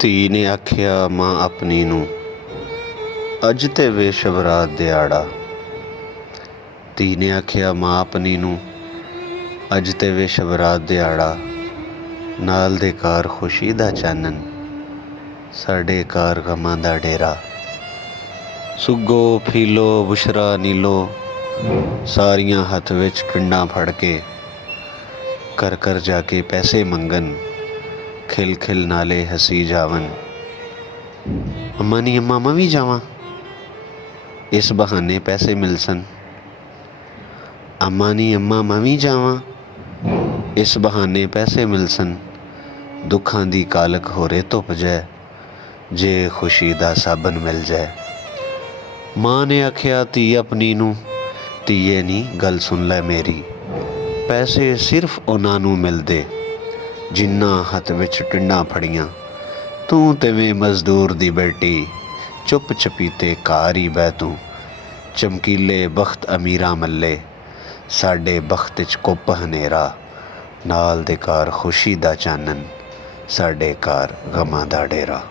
ਧੀ ਨੇ ਆਖਿਆ ਮਾਂ ਆਪਣੀ ਨੂੰ, ਅੱਜ ਤੇ ਵੇ ਸ਼ਬਰਾਤ ਦਿਹਾੜਾ। ਧੀ ਨੇ ਆਖਿਆ ਮਾਂ ਆਪਣੀ ਨੂੰ, ਅੱਜ ਤੇ ਵੇ ਸ਼ਬਰਾਤ ਦਿਹਾੜਾ। ਨਾਲ ਦੇ ਘਰ ਖੁਸ਼ੀ ਦਾ ਚਾਨਣ, ਸਾਡੇ ਘਰ ਗਮਾਂ ਦਾ ਡੇਰਾ। ਸੁੱਗੋ ਫੀਲੋ ਬੁਸ਼ਰਾ ਨੀਲੋ, ਸਾਰੀਆਂ ਹੱਥ ਵਿੱਚ ਪਿੰਡਾਂ ਫੜ ਕੇ ਘਰ ਘਰ ਜਾ ਕੇ ਪੈਸੇ ਮੰਗਣ, ਖਿਲ ਖਿਲ ਨਾਲੇ ਹੱਸੀ ਜਾਵਨ। ਅੰਮਾ ਨੀ ਅੰਮਾ ਮੈਂ ਵੀ ਜਾਵਾਂ, ਇਸ ਬਹਾਨੇ ਪੈਸੇ ਮਿਲ ਸਨ। ਅੰਮਾ ਨੀ ਅੰਮਾ ਮੈਂ ਵੀ ਜਾਵਾਂ, ਇਸ ਬਹਾਨੇ ਪੈਸੇ ਮਿਲ ਸਨ। ਦੁੱਖਾਂ ਦੀ ਕਾਲਕ ਹੋਰੇ ਧੁੱਪ ਜਾਏ, ਜੇ ਖੁਸ਼ੀ ਦਾ ਸਾਬਨ ਮਿਲ ਜਾਏ। ਮਾਂ ਨੇ ਆਖਿਆ ਧੀ ਆਪਣੀ ਨੂੰ, ਧੀਏ ਨੀ ਗੱਲ ਸੁਣ ਲੈ ਮੇਰੀ। ਪੈਸੇ ਸਿਰਫ ਉਹਨਾਂ ਨੂੰ ਮਿਲਦੇ ਜਿਨ੍ਹਾਂ ਹੱਥ ਵਿੱਚ ਟਿੰਡਾਂ ਫੜੀਆਂ। ਤੂੰ ਤਿਵੇਂ ਮਜ਼ਦੂਰ ਦੀ ਬੇਟੀ, ਚੁੱਪ ਚਪੀਤੇ ਘਰ ਹੀ ਬਹਿ ਤੂੰ। ਚਮਕੀਲੇ ਬਖਤ ਅਮੀਰਾਂ ਮੱਲੇ, ਸਾਡੇ ਬਖਤ 'ਚ ਕੁੱਪ ਹਨੇਰਾ। ਨਾਲ ਦੇ ਘਰ ਖੁਸ਼ੀ ਦਾ ਚਾਨਣ, ਸਾਡੇ ਘਰ ਗਮਾਂ ਦਾ ਡੇਰਾ।